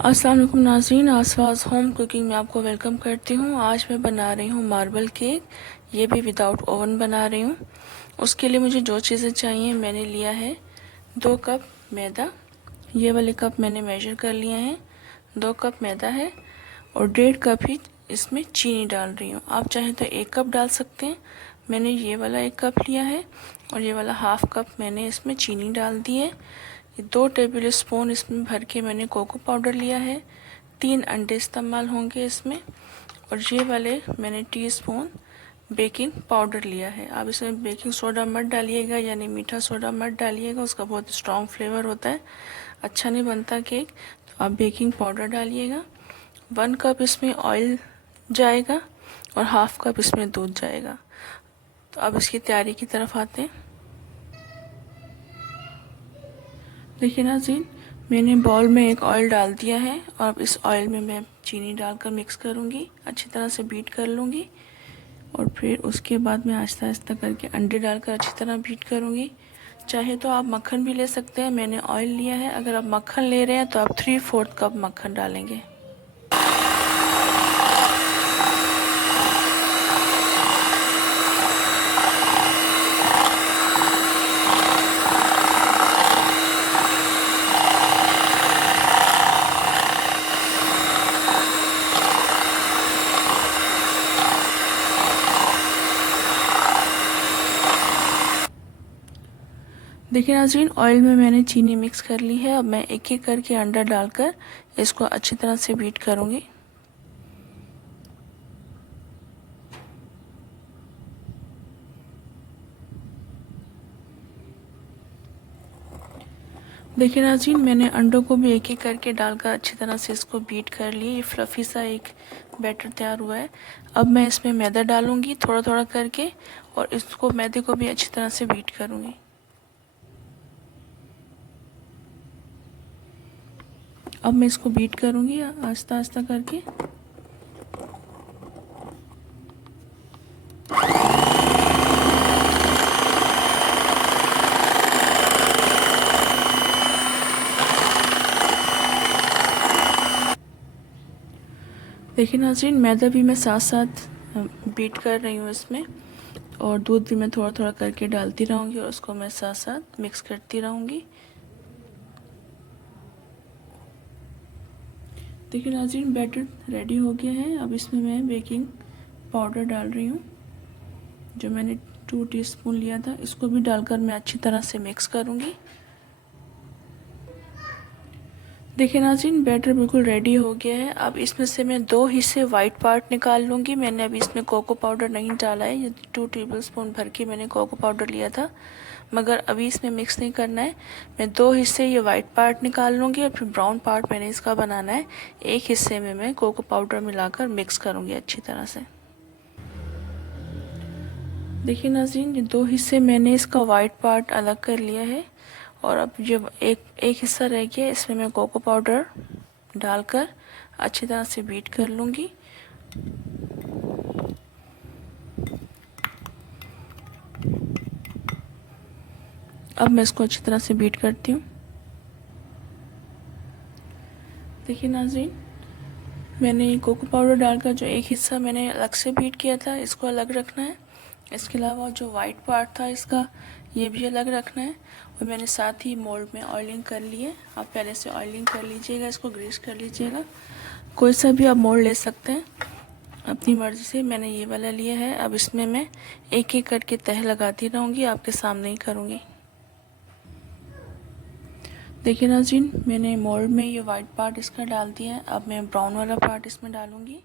अस्सलाम वालेकुम नाज़रीन, आसपास होम कुकिंग में आपको वेलकम करती हूँ। आज मैं बना रही हूँ मार्बल केक। ये भी विदाउट ओवन बना रही हूँ। उसके लिए मुझे जो चीज़ें चाहिए मैंने लिया है 2 कप मैदा। ये वाले कप मैंने मेजर कर लिए हैं। 2 कप मैदा है और 1.5 कप ही इसमें चीनी डाल रही हूँ। आप चाहें तो 1 कप डाल सकते हैं। मैंने ये वाला 1 कप लिया है और ये वाला हाफ कप मैंने इसमें चीनी डाल दी है। 2 टेबल स्पून इसमें भर के मैंने कोको पाउडर लिया है। 3 अंडे इस्तेमाल होंगे इसमें और ये वाले मैंने टीस्पून बेकिंग पाउडर लिया है। आप इसमें बेकिंग सोडा मत डालिएगा, यानी मीठा सोडा मत डालिएगा, उसका बहुत स्ट्रॉन्ग फ्लेवर होता है, अच्छा नहीं बनता केक। तो आप बेकिंग पाउडर डालिएगा। 1 कप इसमें ऑयल जाएगा और हाफ कप इसमें दूध जाएगा। तो अब इसकी तैयारी की तरफ आते हैं। देखिए नाज़रीन, मैंने बाउल में एक ऑयल डाल दिया है और अब इस ऑयल में मैं चीनी डालकर मिक्स करूँगी, अच्छी तरह से बीट कर लूँगी और फिर उसके बाद मैं आहिस्ता आहिस्ता करके अंडे डालकर अच्छी तरह बीट करूँगी। चाहे तो आप मक्खन भी ले सकते हैं, मैंने ऑयल लिया है। अगर आप मक्खन ले रहे हैं तो आप 3/4 कप मक्खन डालेंगे। देखिए नाज़रीन, ऑयल में मैंने चीनी मिक्स कर ली है। अब मैं एक एक करके अंडा डालकर इसको अच्छी तरह से बीट करूँगी। देखिए नाज़रीन, मैंने अंडों को भी एक एक करके डालकर अच्छी तरह से इसको बीट कर लिया। ये फ्लफ़ी सा एक बैटर तैयार हुआ है। अब मैं इसमें मैदा डालूँगी थोड़ा थोड़ा करके और इसको मैदे को भी अच्छी तरह से बीट करूँगी। अब मैं इसको बीट करूँगी आहिस्ता आहिस्ता करके। देखिए नाज़रीन, मैदा भी मैं साथ साथ बीट कर रही हूँ इसमें और दूध भी मैं थोड़ा थोड़ा करके डालती रहूँगी और उसको मैं साथ साथ मिक्स करती रहूँगी। देखिए नाज़रीन, बैटर रेडी हो गया है। अब इसमें मैं बेकिंग पाउडर डाल रही हूँ, जो मैंने 2 टीस्पून लिया था। इसको भी डालकर मैं अच्छी तरह से मिक्स करूँगी। देखिए नाज़रीन, बैटर बिल्कुल रेडी हो गया है। अब इसमें से मैं 2 हिस्से वाइट पार्ट निकाल लूँगी। मैंने अभी इसमें कोको पाउडर नहीं डाला है। ये 2 टेबल स्पून भर के मैंने कोको पाउडर लिया था, मगर अभी इसमें मिक्स नहीं करना है। मैं 2 हिस्से ये वाइट पार्ट निकाल लूँगी और फिर ब्राउन पार्ट मैंने इसका बनाना है। एक हिस्से में मैं कोको पाउडर मिलाकर मिक्स करूँगी अच्छी तरह से। देखिए नाज़रीन, ये 2 हिस्से मैंने इसका वाइट पार्ट अलग कर लिया है और अब जो एक हिस्सा रह गया इसमें मैं कोको पाउडर डालकर अच्छी तरह से बीट कर लूँगी। अब मैं इसको अच्छी तरह से बीट करती हूँ। देखिए नाज़रीन, मैंने कोको पाउडर डालकर जो एक हिस्सा मैंने अलग से बीट किया था इसको अलग रखना है। इसके अलावा जो वाइट पार्ट था इसका, ये भी अलग रखना है। और मैंने साथ ही मोल्ड में ऑयलिंग कर ली है। आप पहले से ऑयलिंग कर लीजिएगा, इसको ग्रीस कर लीजिएगा। कोई सा भी आप मोल्ड ले सकते हैं अपनी मर्ज़ी से। मैंने ये वाला लिया है। अब इसमें मैं एक एक करके तह लगाती रहूँगी, आपके सामने ही करूँगी। देखिए नाज़रीन, मैंने मोल्ड में ये वाइट पार्ट इसका डाल दिया है। अब मैं ब्राउन वाला पार्ट इसमें डालूँगी।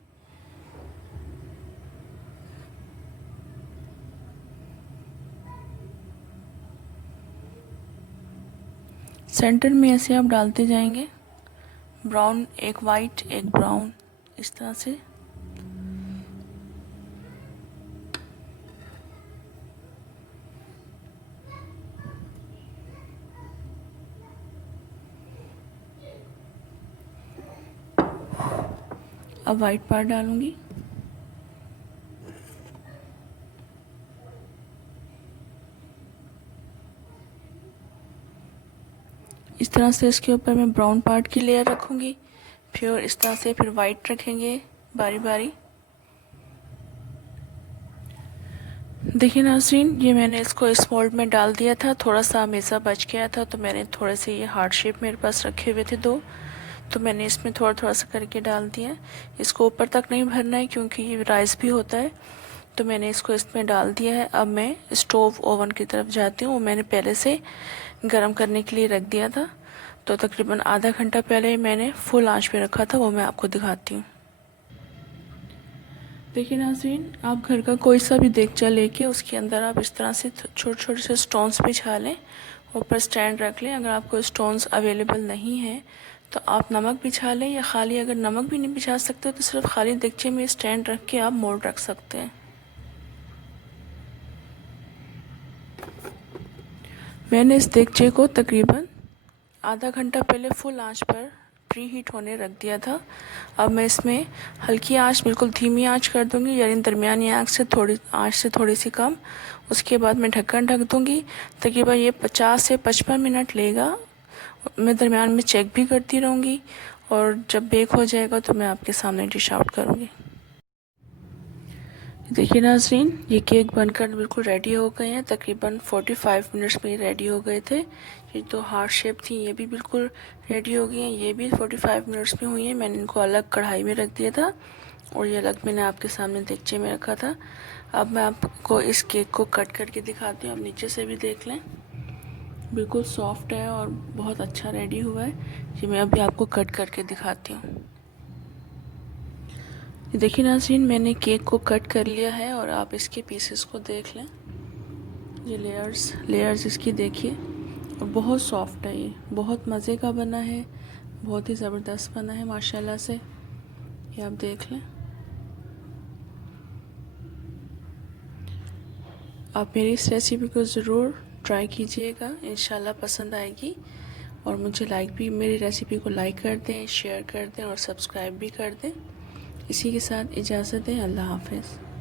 सेंटर में ऐसे आप डालते जाएंगे, ब्राउन एक वाइट एक ब्राउन, इस तरह से। अब वाइट पार्ट डालूंगी। इस तरह से इसके ऊपर मैं ब्राउन पार्ट की लेयर रखूंगी। फिर इस तरह से फिर वाइट रखेंगे बारी बारी। देखिए नाज़रीन, ये मैंने इसको इस मोल्ड में डाल दिया था, थोड़ा सा हमेशा बच गया था तो मैंने थोड़े से ये हार्ट शेप मेरे पास रखे हुए थे 2, तो मैंने इसमें थोड़ा थोड़ा सा करके डाल दिया। इसको ऊपर तक नहीं भरना है क्योंकि ये राइस भी होता है, तो मैंने इसको इसमें डाल दिया है। अब मैं स्टोव ओवन की तरफ जाती हूँ। मैंने पहले से गर्म करने के लिए रख दिया था, तो तकरीबन आधा घंटा पहले मैंने फुल आंच पे रखा था, वो मैं आपको दिखाती हूँ। देखिए नाज़रीन, आप घर का कोई सा भी देगचा लेके उसके अंदर आप इस तरह से छोटे छोटे से स्टोन्स बिछा लें, ऊपर स्टैंड रख लें। अगर आपको स्टोन्स अवेलेबल नहीं है तो आप नमक बिछा लें, या खाली अगर नमक भी नहीं बिछा सकते तो सिर्फ खाली देगचे में स्टैंड रख के आप मोल्ड रख सकते हैं। मैंने इस देगचे को तकरीबन आधा घंटा पहले फुल आंच पर प्री हीट होने रख दिया था। अब मैं इसमें हल्की आंच, बिल्कुल धीमी आंच कर दूंगी, यानी दरमियानी आंच से थोड़ी सी कम। उसके बाद मैं ढक्कन ढक दूंगी। तकरीबन ये 50 से 55 मिनट लेगा। मैं दरमियान में चेक भी करती रहूँगी, और जब बेक हो जाएगा तो मैं आपके सामने डिश आउट करूँगी। देखिए नाज़रीन, ये केक बनकर बिल्कुल रेडी हो गए हैं। तकरीबन 45 मिनट्स में रेडी हो गए थे। ये तो हार्ट शेप थी, ये भी बिल्कुल रेडी हो गई हैं। ये भी 45 मिनट्स में हुई हैं। मैंने इनको अलग कढ़ाई में रख दिया था और ये अलग मैंने आपके सामने देगचे में रखा था। अब मैं आपको इस केक को कट करके दिखाती हूँ। आप नीचे से भी देख लें, बिल्कुल सॉफ्ट है और बहुत अच्छा रेडी हुआ है। ये मैं अभी आपको कट करके दिखाती हूँ। देखिए नाज़रीन, मैंने केक को कट कर लिया है और आप इसके पीसेस को देख लें। ये लेयर्स इसकी देखिए, और बहुत सॉफ्ट है। ये बहुत मज़े का बना है, बहुत ही ज़बरदस्त बना है माशाल्लाह से। ये आप देख लें। आप मेरी इस रेसिपी को ज़रूर ट्राई कीजिएगा, इंशाल्लाह पसंद आएगी। और मुझे मेरी रेसिपी को लाइक कर दें, शेयर कर दें और सब्सक्राइब भी कर दें। इसी के साथ इजाज़त दें। अल्लाह हाफ़िज़।